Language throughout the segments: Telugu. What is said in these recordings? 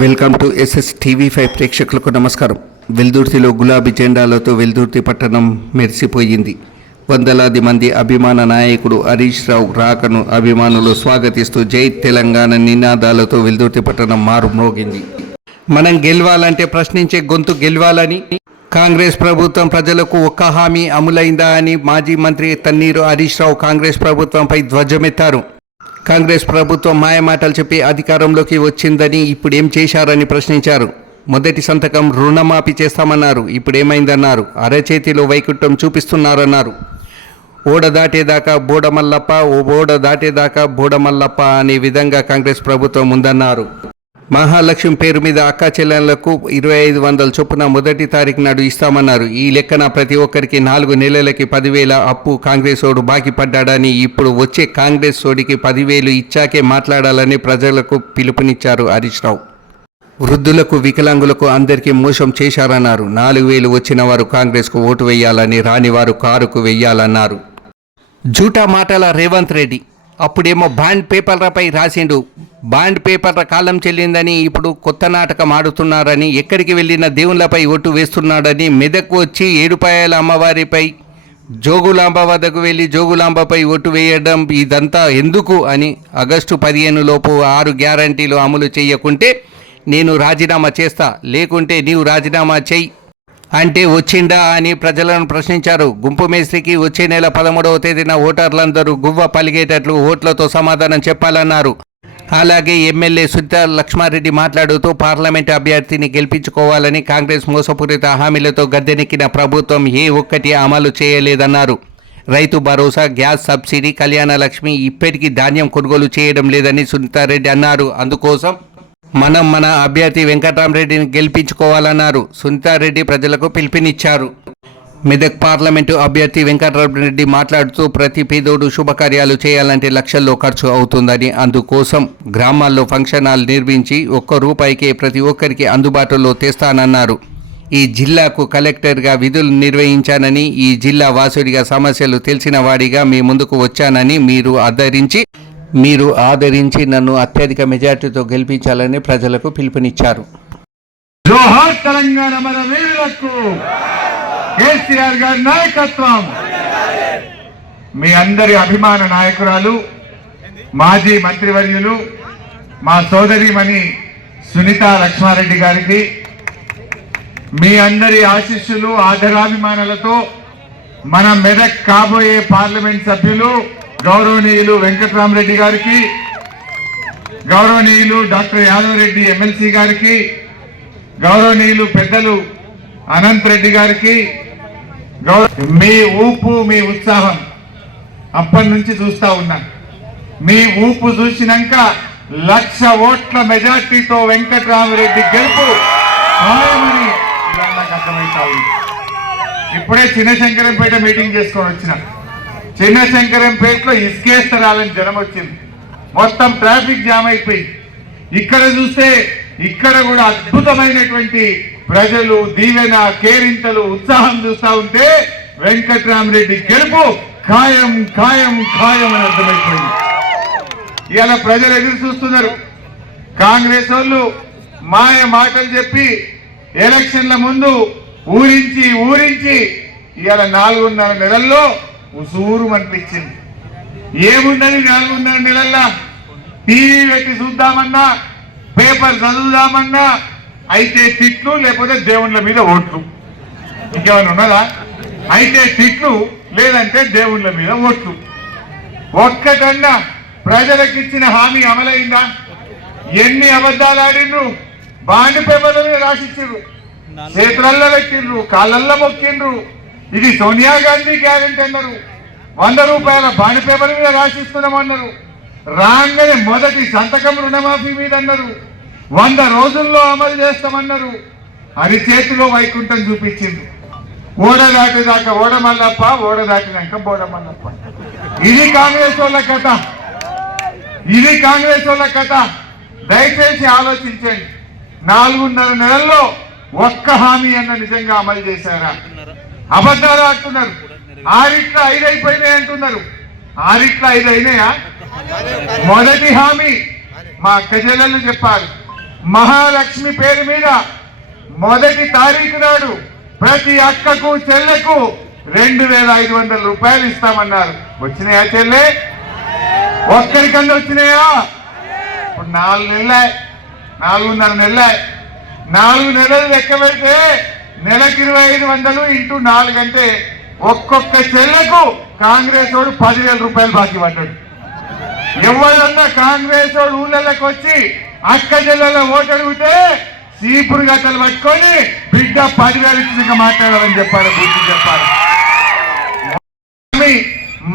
Welcome to SS TV five ప్రేక్షకులకు నమస్కారం. వెల్దుర్తిలో గులాబీ జెండాలతో వెల్దుర్తి పట్టణం మెరిసిపోయింది. వందలాది మంది అభిమాన నాయకుడు హరీష్ రావు రాకను అభిమానులు స్వాగతిస్తూ జై తెలంగాణ నినాదాలతో వెల్దుర్తి పట్టణం మారుమ్రోగింది. మనం గెలవాలంటే ప్రశ్నించే గొంతు గెలవాలని కాంగ్రెస్ ప్రభుత్వం ప్రజలకు ఒక్క హామీ అమలైందా అని మాజీ మంత్రి తన్నీరు హరీష్ రావు కాంగ్రెస్ ప్రభుత్వంపై ధ్వజమెత్తారు. కాంగ్రెస్ ప్రభుత్వం మాయమాటలు చెప్పి అధికారంలోకి వచ్చిందని ఇప్పుడు ఏం చేశారని ప్రశ్నించారు. మొదటి సంతకం రుణమాఫీ చేస్తామన్నారు. ఇప్పుడేమైందన్నారు. అరచేతిలో వైకుంఠం చూపిస్తున్నారన్నారు. ఓడ దాటేదాకా బోడమల్లప్ప ఓ ఓడ దాటేదాకా బోడమల్లప్ప అనే విధంగా కాంగ్రెస్ ప్రభుత్వం ఉందన్నారు. మహాలక్ష్మి పేరు మీద అక్క చెల్లెళ్ళకు ఇరవై ఐదు వందల చొప్పున మొదటి తారీఖు నాడు ఇస్తామన్నారు. ఈ లెక్కన ప్రతి ఒక్కరికి నాలుగు నెలలకి పదివేల అప్పు కాంగ్రెస్ ఓడు బాకీ పడ్డాడని ఇప్పుడు వచ్చే కాంగ్రెస్ ఓడికి పదివేలు ఇచ్చాకే మాట్లాడాలని ప్రజలకు పిలుపునిచ్చారు హరీష్ రావు. వృద్ధులకు వికలాంగులకు అందరికీ మోసం చేశారన్నారు. నాలుగు వేలు వచ్చిన వారు కాంగ్రెస్కు ఓటు వేయాలని రాని వారు కారుకు వెయ్యాలన్నారు జూటా మాటల రేవంత్ రెడ్డి అప్పుడేమో బాండ్ పేపర్లపై రాసిండు. బాండ్ పేపర్ల కాలం చెల్లిందని ఇప్పుడు కొత్త నాటకం ఆడుతున్నారని ఎక్కడికి వెళ్ళిన దేవుళ్ళపై ఓటు వేస్తున్నాడని మెదక్ వచ్చి ఏడుపాయల అమ్మవారిపై జోగులాంబ వద్దకు వెళ్ళి జోగులాంబపై ఓటు వేయడం ఇదంతా ఎందుకు అని ఆగస్టు పదిహేను లోపు ఆరు గ్యారంటీలు అమలు చేయకుంటే నేను రాజీనామా చేస్తా. లేకుంటే నీవు రాజీనామా చెయ్యి అంటే వచ్చిండా అని ప్రజలను ప్రశ్నించారు. గుంపు మేస్త్రికి వచ్చే నెల పదమూడవ తేదీన ఓటర్లందరూ గువ్వ పలిగేటట్లు ఓట్లతో సమాధానం చెప్పాలన్నారు. అలాగే ఎమ్మెల్యే సుద్ద లక్ష్మారెడ్డి మాట్లాడుతూ పార్లమెంట్ అభ్యర్థిని గెలిపించుకోవాలని కాంగ్రెస్ మోసపూరిత హామీలతో గద్దెనెక్కిన ప్రభుత్వం ఏ ఒక్కటి అమలు చేయలేదన్నారు. రైతు భరోసా గ్యాస్ సబ్సిడీ కళ్యాణ లక్ష్మి ఇప్పటికీ ధాన్యం కొనుగోలు చేయడం లేదని సునీతారెడ్డి అన్నారు. అందుకోసం మనం మన అభ్యర్థి వెంకటరామరెడ్డిని గెలిపించుకోవాలన్నారు. సునీతారెడ్డి ప్రజలకు పిలుపునిచ్చారు. మెదక్ పార్లమెంటు అభ్యర్థి వెంకటరామరెడ్డి మాట్లాడుతూ ప్రతి పేదోడు శుభకార్యాలు చేయాలంటే లక్షల్లో ఖర్చు అవుతుందని అందుకోసం గ్రామాల్లో ఫంక్షన్ హాల్ నిర్మించి ఒక్క రూపాయికే ప్రతి ఒక్కరికి అందుబాటులో తెస్తానన్నారు. ఈ జిల్లాకు కలెక్టర్గా విధులు నిర్వహించానని ఈ జిల్లా వాసుడిగా సమస్యలు తెలిసిన వాడిగా మీ ముందుకు వచ్చానని మీరు ఆదరించి మీరు ఆదరించి నన్ను అత్యధిక మెజార్టీతో గెలిపించాలని ప్రజలకు పిలుపునిచ్చారు. జోహార్ తెలంగాణ మన వీరులకు కేసీఆర్ గారి నాయకత్వం. మీ అందరి అభిమాన నాయకురాలు మాజీ మంత్రివర్యులు మా సోదరిమణి సునీత లక్ష్మారెడ్డి గారికి మీ అందరి ఆశీస్సులు ఆదరాభిమానాలతో మన మెదక్ కాబోయే పార్లమెంట్ సభ్యులు గౌరవనీయులు వెంకట్రామరెడ్డి గారికి గౌరవనీయులు డాక్టర్ యాదవరెడ్డి ఎమ్మెల్సీ గారికి గౌరవనీయులు పెద్దలు అనంత్ రెడ్డి గారికి మీ ఊపు మీ ఉత్సాహం అప్పటి నుంచి చూస్తా ఉన్నా. మీ ఊపు చూసినాక లక్ష ఓట్ల మెజార్టీతో వెంకటరామరెడ్డి గెలుపు ఖాయమని నాకు అర్థమవుతా ఉంది. ఇప్పుడే చిన్నశంకరంపేట మీటింగ్ చేసుకొని వచ్చిన. చిన్నశంకరంపేటలో ఇసుకేస్తరాలని జనం వచ్చింది. మొత్తం ట్రాఫిక్ జామ్ అయిపోయింది. ఇక్కడ చూస్తే ఇక్కడ కూడా అద్భుతమైనటువంటి ప్రజలు దీవెన కేరింతలు ఉత్సాహం చూస్తా ఉంటే వెంకట్రామరెడ్డి గెలుపు ఖాయం ఖాయం ఖాయం అని అర్థమైపోయింది. ఇవాళ ప్రజలు ఎదురు చూస్తున్నారు. కాంగ్రెస్ వాళ్ళు మాయ మాటలు చెప్పి ఎలక్షన్ల ముందు ఊరించి ఊరించి ఇవాళ నాలుగున్నర నెలల్లో ఉసూరు అనిపించింది ఏమున్నది నాలుగున్నర నెలల్లో టీవీ పెట్టి చూద్దామన్నా పేపర్ చదువుదామన్నా అయితే తిట్లు లేకపోతే దేవుళ్ళ మీద ఓట్లు. ఇంకేమైనా ఉన్నదా? అయితే తిట్లు లేదంటే దేవుళ్ళ మీద ఓట్లు. ఒక్కటన్నా ప్రజలకు ఇచ్చిన హామీ అమలైందా? ఎన్ని అబద్ధాలు ఆడిండ్రు బాండ్ పేపర్ల మీద రాసిచ్చిండ్రు. చేతులల్లో పెట్టిండ్రు కాళ్ళల్లో మొక్కిండ్రు. ఇది సోనియా గాంధీ గ్యారెంటీ అన్నారు. వంద రూపాయల బాండ్ పేపర్ మీద రాసిస్తున్నామన్నారు. రాగానే మొదటి సంతకం రుణమాఫీ మీద అన్నారు. వంద రోజుల్లో అమలు చేస్తామన్నారు. అది చేతిలో వైకుంఠం చూపించింది. ఓడ దాటేదాకా ఓడమల్లప్ప ఓడ దాటినాక బోడమల్లప్ప. ఇది కాంగ్రెస్ వాళ్ళ కథ. ఇది కాంగ్రెస్ వాళ్ళ కథ. దయచేసి ఆలోచించండి. నాలుగున్నర నెలల్లో ఒక్క హామీ అన్న నిజంగా అమలు చేశారా? అబద్ధాలు ఆడుతున్నారు. ఆరిట్ల ఐదు అయిపోయినాయి అంటున్నారు. ఆరిట్ల ఐదు అయినాయా మొదటి హామీ మా అక్క చెల్లెళ్ళు చెప్పారు. మహాలక్ష్మి పేరు మీద మొదటి తారీఖు నాడు ప్రతి అక్కకు చెల్లెకు రెండు వేల ఐదు వందల రూపాయలు ఇస్తామన్నారు. వచ్చినాయా చెల్లె? ఒక్కరికన్నా వచ్చినాయా? ఇప్పుడు నాలుగు నెలలే. నాలుగున్నర నెలలే. నాలుగు నెలలు లెక్క పెడితే నెలకు ఇరవై ఐదు వందలు ఇంటూ నాలుగు అంటే ఒక్కొక్క చెల్లెకు కాంగ్రెస్ వాడు పదివేల రూపాయలు బాకీ పడ్డాడు. ఎవరన్నా కాంగ్రెస్ వాడు ఊళ్ళకి వచ్చి అక్క జిల్లాలో ఓటు అడిగితే సీపురు గతలు పట్టుకొని బిడ్డ పదివేలు ఇచ్చినాక మాట్లాడాలని చెప్పారు బుద్ధి చెప్పారు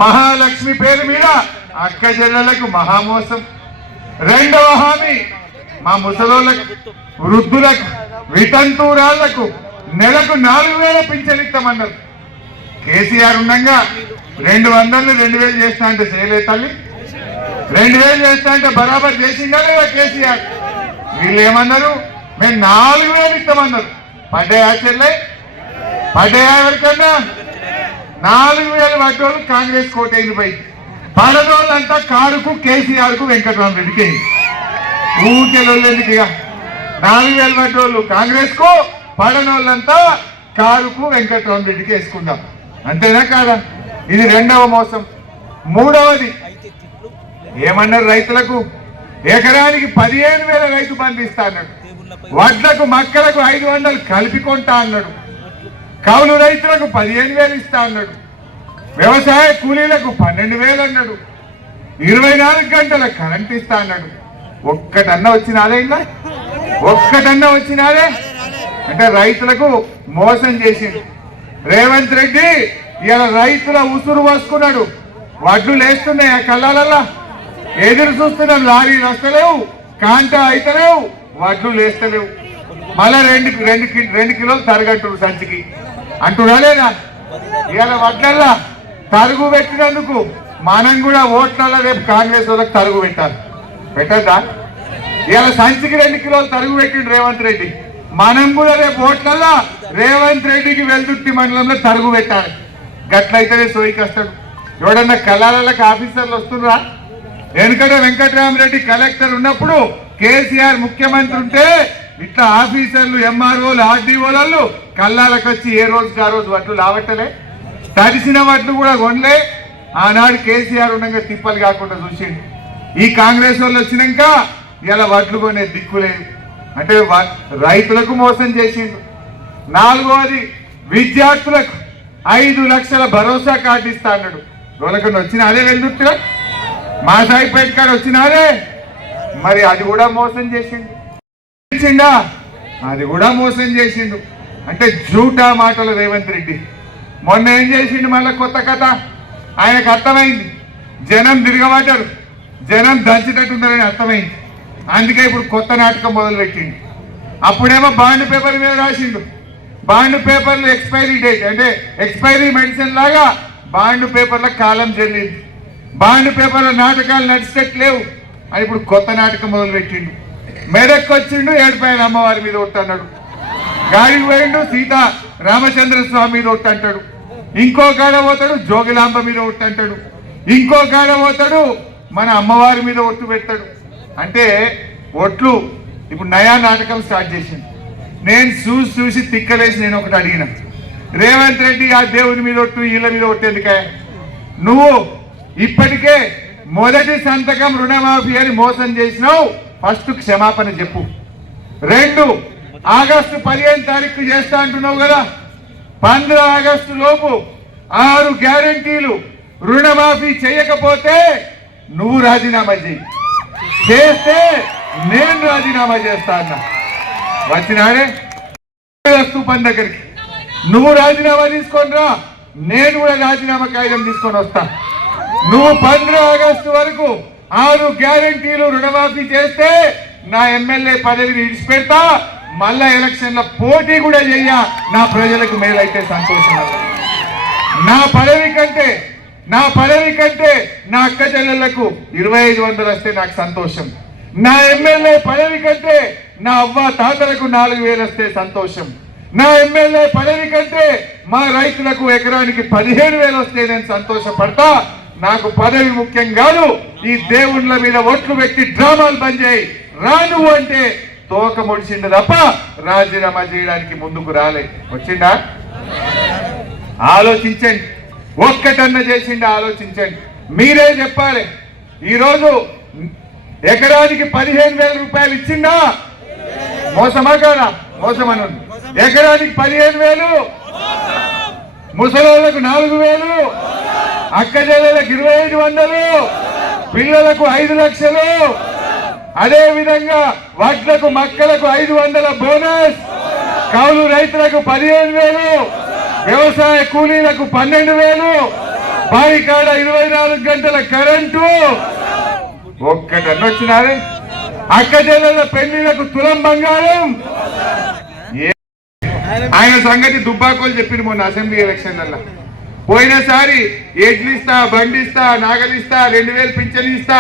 మహాలక్ష్మి పేరు మీద అక్క చెల్లెలకు మహామోసం. రెండవ హామీ మా ముసలోళ్ళకు వృద్ధులకు వితంతురాళ్ళకు నెలకు నాలుగు వేల పింఛనిస్తామన్నారు కేసీఆర్ ఉండగా రెండు వందలు రెండు వేలు చేస్తా అంటే చేయలేదు తల్లి. రెండు వేలు చేస్తా అంటే బరాబర్ చేసిందా లేదా కేసీఆర్? వీళ్ళు ఏమన్నారు మేము నాలుగు వేలు ఇస్తామన్నారు. పడ్డాయా చెల్లె? పడ్డాయా ఎవరికన్నా? నాలుగు వేలు పడ్డోళ్ళు కాంగ్రెస్ కోటైంది పోయి పడదోళ్ళంతా కారుకు కేసీఆర్కు వెంకటరామరెడ్డికి ఊకెళ్ళెందుకు ఇక నాలుగు వేలు పడ్డోళ్ళు కాంగ్రెస్కు పడనోళ్ళంతా కారుకు వెంకటరామరెడ్డికి వేసుకుందాం. అంతేనా కాదా? ఇది రెండవ మోసం. మూడవది ఏమన్నారు రైతులకు? ఎకరానికి పదిహేను వేల రైతు బంధిస్తా అన్నాడు. వడ్లకు మక్కలకు ఐదు వందలు కలిపి కొంటా అన్నాడు. కౌలు రైతులకు పదిహేను వేలు ఇస్తా అన్నాడు. వ్యవసాయ కూలీలకు పన్నెండు వేలు అన్నాడు. ఇరవై నాలుగు గంటల కరెంట్ ఇస్తా అన్నాడు. ఒక్కటన్నా వచ్చినాదే ఇంకా ఒక్కటన్నా వచ్చినాదే? అంటే రైతులకు మోసం చేసింది. రేవంత్ రెడ్డి ఇలా రైతుల ఉసురు పోసుకున్నాడు. వడ్లు లేస్తున్నాయి ఆ కళ్ళాలల్లా. ఎదురు చూస్తున్నాం లారీలు వస్తలేవు కాంట అయితలేవు వడ్లు లేస్తలేవు. మళ్ళా రెండు రెండు కి- రెండు కిలోలు తరగట్టు సంచికి. అంటున్నా లేదా? ఇవాళ వడ్లల్లా తరుగు పెట్టినందుకు మనం కూడా ఓట్లలో రేపు కాంగ్రెస్ వాళ్ళకి తరుగు పెట్టాలి. పెట్టద్దా? ఇవాళ సంచికి రెండు కిలోలు తరుగు పెట్టిండు రేవంత్ రెడ్డి. మనం కూడా రేపు ఓట్లల్లో రేవంత్ రెడ్డికి వెళ్తుట్టి మండలంలో తరుగు పెట్టాలి. గట్లయితేనే సోయి కష్టం. ఎవడన్నా కళాలకు ఆఫీసర్లు వస్తుండ్రా వెనుకట వెంకటరామరెడ్డి కలెక్టర్ ఉన్నప్పుడు కేసీఆర్ ముఖ్యమంత్రి ఉంటే ఇట్లా ఆఫీసర్లు ఎంఆర్ఓలు ఆర్డీఓలు కళ్ళాలకు వచ్చి ఏ రోజుకి ఆ రోజు వడ్లు లావట్టలే. తడిసిన వడ్లు కూడా కొనలే. ఆనాడు కేసీఆర్ ఉండగా తిప్పలు కాకుండా చూసిండు. ఈ కాంగ్రెస్ వాళ్ళు వచ్చినాక ఇలా వడ్లు కొనే దిక్కులేదు అంటే రైతులకు మోసం చేసిండు. నాలుగవది విద్యార్థులకు ఐదు లక్షల భరోసా కార్డు ఇస్తా అన్నాడు గోలకుండా వచ్చిన అదే వెళ్తున్నా మా సాయిపేట కాడ వచ్చినారే మరి అది కూడా మోసం చేసిండు. ఇచ్చిండా అది కూడా మోసం చేసిండు. అంటే జూటా మాటలు రేవంత్ రెడ్డి. మొన్న ఏం చేసిండు మళ్ళీ కొత్త కథ? ఆయనకు అర్థమైంది. జనం తిరగబడ్డారు. జనం దంచేటట్టుందని అర్థమైంది. అందుకే ఇప్పుడు కొత్త నాటకం మొదలుపెట్టింది. అప్పుడేమో బాండ్ పేపర్ మీద రాసిండు. బాండ్ పేపర్లు ఎక్స్పైరీ డేట్ అంటే ఎక్స్పైరీ మెడిసిన్ లాగా బాండ్ పేపర్ల కాలం చెల్లింది. బాండ్ పేపర్ల నాటకాలు నడిచేట్లేవు అని ఇప్పుడు కొత్త నాటకం మొదలుపెట్టిండు. మెడక్ వచ్చిండు ఏడుపాయల అమ్మవారి మీద ఒట్టన్నాడు గాడికి పోయిండు సీత రామచంద్ర స్వామి మీద ఒట్టు అంటాడు. ఇంకో గాడ పోతాడు జోగిలాంబ మీద ఒట్టు అంటాడు. ఇంకో గాడ పోతాడు మన అమ్మవారి మీద ఒట్టు పెడతాడు. అంటే ఒట్లు ఇప్పుడు నయా నాటకం స్టార్ట్ చేసింది. నేను చూసి చూసి తిక్కలేసి నేను ఒకటి అడిగిన. రేవంత్ రెడ్డి ఆ దేవుని మీద ఒట్టు వీళ్ళ మీద ఒట్టు ఎందుకే? నువ్వు ఇప్పటికే మొదటి సంతకం రుణమాఫీ అని మోసం చేసినావు. ఫస్ట్ క్షమాపణ చెప్పు. రెండు ఆగస్టు పదిహేను తారీఖు చేస్తా అంటున్నావు కదా. పంద్ర ఆగస్టు లోపు ఆరు గ్యారంటీలు రుణమాఫీ చేయకపోతే నువ్వు రాజీనామా చేయి. చేస్తే నేను రాజీనామా చేస్తా అన్న. వచ్చినాడే స్తూపం దగ్గరికి. నువ్వు రాజీనామా తీసుకొని రా. నేను కూడా రాజీనామా కాగితం తీసుకొని వస్తా. నువ్వు పంద్ర ఆగస్టు వరకు ఆరు గ్యారంటీలు రుణమాఫీ చేస్తే నా ఎమ్మెల్యే పదవిని విడిచిపెడతా. మళ్ళా ఎలక్షన్ల పోటీ కూడా చెయ్య. నా ప్రజలకు మేలైతే సంతోషం నా పదవి కంటే నా పదవి కంటే నా అక్క చెల్లెళ్ళకు ఇరవై ఐదు వందలు వస్తే నాకు సంతోషం. నా ఎమ్మెల్యే పదవి కంటే నా అవ్వ తాతలకు నాలుగు వేలు వస్తే సంతోషం. నా ఎమ్మెల్యే పదవి కంటే మా రైతులకు ఎకరానికి పదిహేను వేలు వస్తే నేను సంతోషపడతా. నాకు పదవి ముఖ్యం కాదు. ఈ దేవుళ్ళ మీద ఒట్లు పెట్టి డ్రామాలు బంద్ చేయి. రాను అంటే తోక ముడిచిండు తప్ప రాజీనామా చేయడానికి ముందుకు రాలే. వచ్చిందా? ఆలోచించండి. ఒక్కటన్న చేసిండు ఆలోచించండి. మీరే చెప్పాలి. ఈరోజు ఎకరానికి పదిహేను వేల రూపాయలు ఇచ్చిందా మోసమా కాదా? మోసమను ఎకరానికి పదిహేను వేలు? ముసలోళ్ళకు నాలుగు వేలు? అక్క ఇరవై ఐదు వందలు? పిల్లలకు ఐదు లక్షలు? అదే విధంగా వడ్లకు మక్కలకు ఐదు వందల బోనస్? కౌలు రైతులకు పదిహేను వేలు? వ్యవసాయ కూలీలకు పన్నెండు వేలు బావి కాడ ఇరవై నాలుగు గంటల కరెంటు. ఒక్కటన్న వచ్చినారే అక్క చెల్లెల పెళ్ళిలకు తులం బంగారం. ఆయన సంగతి దుబ్బాకోలు చెప్పింది మొన్న అసెంబ్లీ ఎలక్షన్లలో పోయినసారి ఎడ్లిస్తా బండిస్తా నాగలిస్తా రెండు వేలు పింఛన్ ఇస్తా.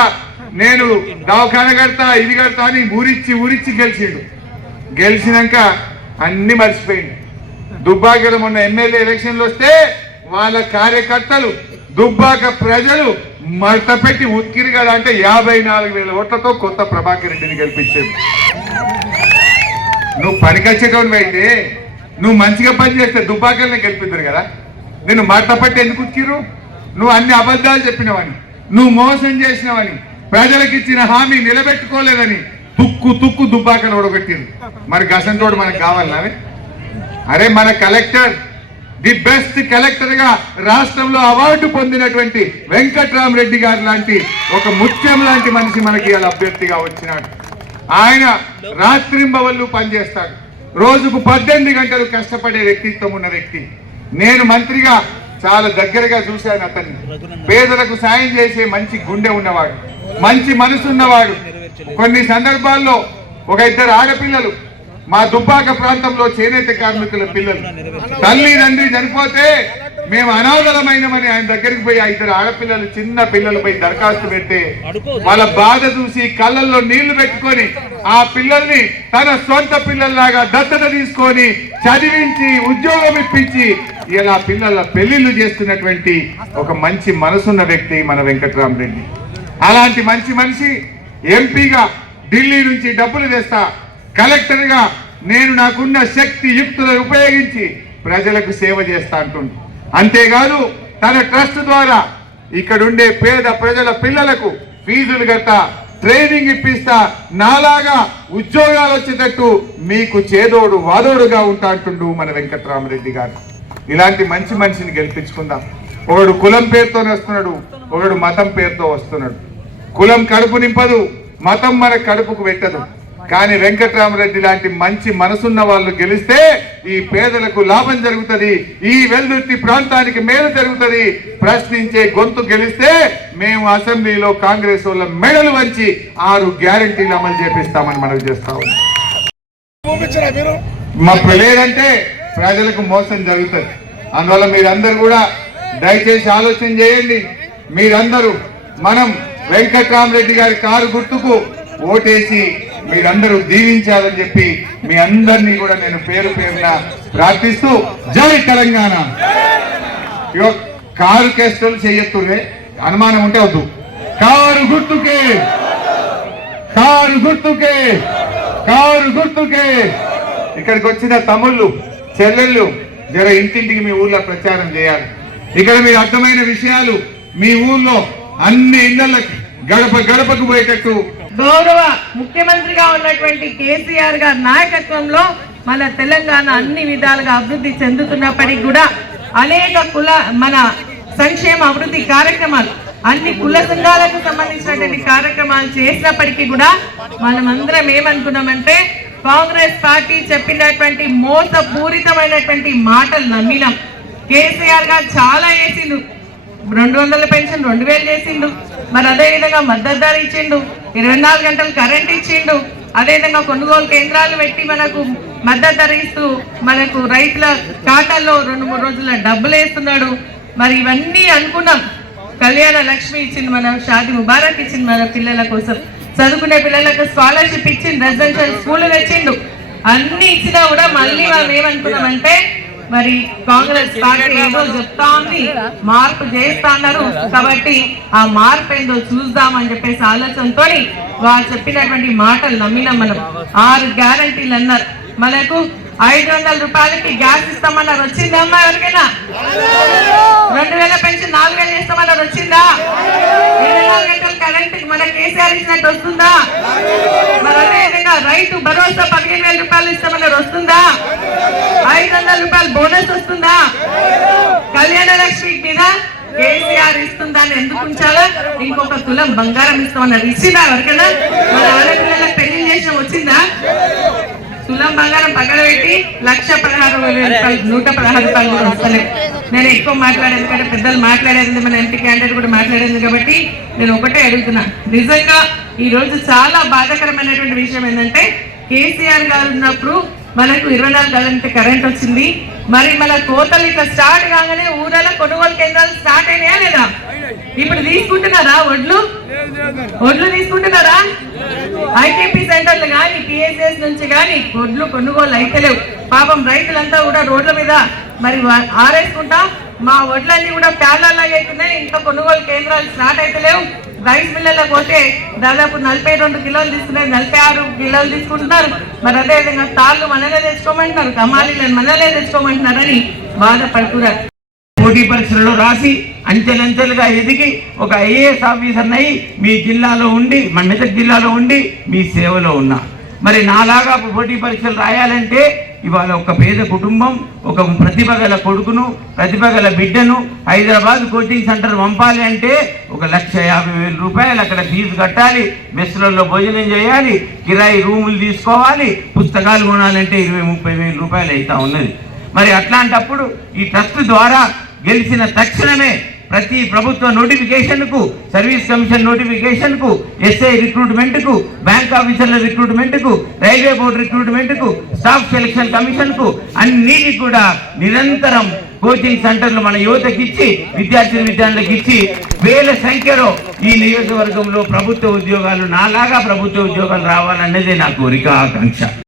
నేను దవాఖాన కడతా ఇది కడతా అని ఊరిచ్చి ఊరిచ్చి గెలిచిండు. గెలిచినాక అన్ని మర్చిపోయిండు. దుబ్బాకలో మొన్న ఎమ్మెల్యే ఎలక్షన్లు వస్తే వాళ్ళ కార్యకర్తలు దుబ్బాక ప్రజలు మడత పెట్టి ఉత్కిరిగాడు అంటే యాభై నాలుగు వేల ఓట్లతో కొత్త ప్రభాకర్ రెడ్డిని గెలిపించాడు. నువ్వు పనికొచ్చేటోనివి అయితే నువ్వు మంచిగా పని చేస్తే దుబ్బాకల్ని గెలిపిద్దరు కదా? నేను మడత పట్టి ఎందుకు ఉత్కిరు నువ్వు అన్ని అబద్ధాలు చెప్పినవని నువ్వు మోసం చేసినవని ప్రజలకు ఇచ్చిన హామీ నిలబెట్టుకోలేదని తుక్కు తుక్కు దుబ్బాకలు ఓడగొట్టింది మరి గసంతోడు మనకు కావాలా అరే మన కలెక్టర్ ది బెస్ట్ కలెక్టర్గా రాష్ట్రంలో అవార్డు పొందినటువంటి వెంకట్రామరెడ్డి గారు లాంటి ఒక ముత్యం లాంటి మనిషి మనకి ఇవాళ అభ్యర్థిగా వచ్చినాడు. ఆయన రాత్రింబవళ్ళు పనిచేస్తాడు. రోజుకు పద్దెనిమిది గంటలు కష్టపడే వ్యక్తిత్వం ఉన్న వ్యక్తి. నేను మంత్రిగా చాలా దగ్గరగా చూశాను అతన్ని. పేదలకు సాయం చేసే మంచి గుండె ఉన్నవాడు. మంచి మనసు ఉన్నవాడు. కొన్ని సందర్భాల్లో ఒక ఇద్దరు ఆడపిల్లలు మా దుబ్బాక ప్రాంతంలో చేనేత కార్మికుల పిల్లలు. తల్లి తండ్రి చనిపోతే మేము అనాథలమైనమని ఆయన దగ్గరికి పోయి ఇద్దరు ఆడపిల్లలు చిన్న పిల్లలపై దరఖాస్తు పెడితే వాళ్ళ బాధ చూసి కళ్ళల్లో నీళ్ళు పెట్టుకొని ఆ పిల్లల్ని తన సొంత పిల్లల్లాగా దత్తత తీసుకొని చదివించి ఉద్యోగం ఇప్పించి ఇలా పిల్లల పెళ్ళిళ్ళు చేస్తున్నటువంటి ఒక మంచి మనసున్న వ్యక్తి మన వెంకట్రామరెడ్డి. అలాంటి మంచి మనిషి ఎంపీగా ఢిల్లీ నుంచి డబ్బులు తెస్తా కలెక్టర్గా నేను నాకున్న శక్తి యుక్తులను ఉపయోగించి ప్రజలకు సేవ చేస్తా అంటుండు. అంతేకాదు తన ట్రస్ట్ ద్వారా ఇక్కడుండే పేద ప్రజల పిల్లలకు ఫీజులు కడతా ట్రైనింగ్ ఇప్పిస్తా నాలాగా ఉద్యోగాలు వచ్చేటట్టు మీకు చేదోడు వాదోడుగా ఉంటా అంటుండు మన వెంకట్రామరెడ్డి గారు. ఇలాంటి మంచి మనిషిని గెలిపించుకుందాం. ఒకడు కులం పేరుతో వస్తున్నాడు ఒకడు మతం పేరుతో వస్తున్నాడు. కులం కడుపు నింపదు మతం మన కడుపుకు పెట్టదు. కానీ వెంకట్రామరెడ్డి లాంటి మంచి మనసున్న వాళ్ళు గెలిస్తే ఈ పేదలకు లాభం జరుగుతుంది. ఈ వెల్దుర్తి ప్రాంతానికి మేలు జరుగుతుంది. ప్రశ్నించే గొంతు గెలిస్తే మేము అసెంబ్లీలో కాంగ్రెస్ వాళ్ళ మెడలు వంచి ఆరు గ్యారంటీలు అమలు చేపిస్తామని మనం చేస్తా ఉన్నాం. చూపించరా మీరు? మా లేదంటే ప్రజలకు మోసం జరుగుతుంది. అందువల్ల మీరందరూ కూడా దయచేసి ఆలోచన చేయండి. మీరందరూ మనం వెంకట్రామరెడ్డి గారి కారు గుర్తుకు ఓటేసి మీరందరూ దీవించాలని చెప్పి మీ అందరినీ కూడా నేను పేరు పేరున ప్రార్థిస్తూ జై తెలంగాణ. ఇగో కారు కేసులు చెయ్యొత్తురే అనుమానం ఉంటే వద్దు. కారు గుర్తుకే కారు గుర్తుకే కారు గుర్తుకే. ఇక్కడికి వచ్చిన తమ్ముళ్ళు చెల్లెళ్ళు జర ఇంటింటికి మీ ఊర్లో ప్రచారం చేయాలి. ఇక్కడ మీరు అర్థమైన విషయాలు మీ ఊర్లో అన్ని ఇళ్ళకి గడప గడపకు పోయేటట్టు గౌరవ ముఖ్యమంత్రిగా ఉన్నటువంటి కేసీఆర్ గారి నాయకత్వంలో మన తెలంగాణ అన్ని విధాలుగా అభివృద్ధి చెందుతున్నప్పటికీ కూడా అనేక కుల మన సంక్షేమ అభివృద్ధి కార్యక్రమాలు అన్ని కుల సంఘాలకు సంబంధించినటువంటి కార్యక్రమాలు చేసినప్పటికీ కూడా మనమందరం ఏమనుకున్నామంటే కాంగ్రెస్ పార్టీ చెప్పినటువంటి మోసపూరితమైనటువంటి మాటలు నమ్మినాం. కేసీఆర్ గారు చాలా వేసిండు రెండు వందల పెన్షన్ రెండు వేలు చేసిండు. మరి అదే విధంగా మద్దతు ధర ఇచ్చిండు. ఇరవై నాలుగు గంటలు కరెంట్ ఇచ్చిండు. అదే విధంగా కొనుగోలు కేంద్రాలు పెట్టి మనకు మద్దతు ధర ఇస్తూ మనకు రైతుల ఖాతాల్లో రెండు మూడు రోజుల డబ్బులు వేస్తున్నాడు. మరి ఇవన్నీ అనుకున్నాం. కళ్యాణ లక్ష్మి ఇచ్చింది మన షాది ముబారక్ ఇచ్చింది మన పిల్లల కోసం. చదువుకునే పిల్లలకు స్కాలర్షిప్ ఇచ్చింది రెసిడెన్షియల్ స్కూల్ తెచ్చిండు. అన్ని ఇచ్చినా కూడా మళ్ళీ మనం ఏమనుకున్నామంటే మరి కాంగ్రెస్ పార్టీ ఏదో చెప్తా ఉంది మార్పు చేస్తా అన్నారు. కాబట్టి ఆ మార్పు ఏందో చూద్దామని చెప్పేసి ఆలోచనతో వారు చెప్పినటువంటి మాటలు నమ్మినాం మనం. ఆరు గ్యారంటీలు అన్నారు. మనకు ఐదు వందల రూపాయలకి గ్యాస్ ఇస్తామన్నారు. వచ్చిందమ్మా ఎవరికైనా? రెండు వేల పెంచి నాలుగు వేలు ఇస్తామన్నారు వచ్చిందా? ఇరవై నాలుగు గంటలు కరెంట్ మన కేసీఆర్ ఇచ్చినట్టు వస్తుందా మరి అదేవిధంగా రైతు భరోసా పదిహేను వేల రూపాయలు ఇస్తామన్నారు. వస్తుందా? ఐదు వందల రూపాయలు బోనస్ వస్తుందా? కళ్యాణ లక్ష్మి మీద కేసీఆర్ ఇస్తుందని ఎందుకు ఉంచాలా? ఇంకొక తులం బంగారం ఇస్తామన్నారు. ఇచ్చిందా ఎవరికైనా? మన ఆడపిల్లలకు పెళ్ళి చేసిన వచ్చిందా? తులం బంగారం పక్కన పెట్టి లక్ష పదహారు వేల రూపాయలు నూట పదహారు రూపాయలు కూడా వస్తలేదు నేను ఎక్కువ మాట్లాడేది కంటే పెద్దలు మాట్లాడేది మన ఎంపీ క్యాండిడేట్ కూడా మాట్లాడేది కాబట్టి నేను ఒకటే అడుగుతున్నా. నిజంగా ఈ రోజు చాలా బాధాకరమైనటువంటి విషయం ఏంటంటే కేసీఆర్ గారు ఉన్నప్పుడు మనకు ఇరవై నాలుగు గంటల కరెంట్ వచ్చింది. మరి మన కోతలు ఇట్లా స్టార్ట్ కాగానే ఊరల కొనుగోలు కేంద్రాలు స్టార్ట్ అయినాయా లేదా? ఇప్పుడు తీసుకుంటున్నారా వడ్లు వడ్లు తీసుకుంటున్నారా? ఐటీపీ సెంటర్లు కానీ పిఎస్ఎస్ నుంచి కానీ వడ్లు కొనుగోలు అయితలేవు. పాపం రైతులంతా కూడా రోడ్ల మీద మరి ఆరేసుకుంటాం ఆరేసుకుంటా మా ఒడ్లన్నీ కూడా ప్యాలలాగా అవుతున్నాయి ఇంకా కొనుగోలు కేంద్రాలు స్టార్ట్ అయితలేవు. రైస్ మిల్లర్లకు పోతే దాదాపు నలభై రెండు కిలోలు తీసుకున్నారు నలభై ఆరు కిలోలు తీసుకుంటున్నారు. మరి అదేవిధంగా తాళ్ళు మనలే తెచ్చుకోమంటున్నారు కమాలీలను మనలే తెచ్చుకోమంటున్నారని బాధపడుతున్నారు. పోటీ పరీక్షలలో రాసి అంచెలంచెలుగా ఎదిగి ఒక ఐఏఎస్ ఆఫీసర్ అయి మీ జిల్లాలో ఉండి మన మెదక్ జిల్లాలో ఉండి మీ సేవలో ఉన్నా. మరి నాలాగా పోటీ పరీక్షలు రాయాలంటే ఇవాళ ఒక పేద కుటుంబం ఒక ప్రతిభ గల కొడుకును ప్రతిభ గల బిడ్డను హైదరాబాద్ కోచింగ్ సెంటర్ పంపాలి అంటే ఒక లక్ష యాభై వేల రూపాయలు అక్కడ ఫీజు కట్టాలి మెస్సులలో భోజనం చేయాలి కిరాయి రూములు తీసుకోవాలి పుస్తకాలు కొనాలంటే ఇరవై ముప్పై వేల రూపాయలు అవుతా ఉన్నది. మరి అట్లాంటప్పుడు ఈ ట్రస్ట్ ద్వారా గెలిచిన తక్షణమే ప్రతి ప్రభుత్వ నోటిఫికేషన్కు సర్వీస్ కమిషన్ నోటిఫికేషన్కు ఎస్ఐ రిక్రూట్మెంట్కు బ్యాంక్ ఆఫీసర్ల రిక్రూట్మెంట్కు రైల్వే బోర్డు రిక్రూట్మెంట్కు స్టాఫ్ సెలక్షన్ కమిషన్కు అన్నిటికి కూడా నిరంతరం కోచింగ్ సెంటర్లు మన యువతకి ఇచ్చి విద్యార్థి విద్యార్థులకు ఇచ్చి వేల సంఖ్యలో ఈ నియోజకవర్గంలో ప్రభుత్వ ఉద్యోగాలు నాలాగా ప్రభుత్వ ఉద్యోగాలు రావాలన్నదే నా కోరిక ఆకాంక్ష.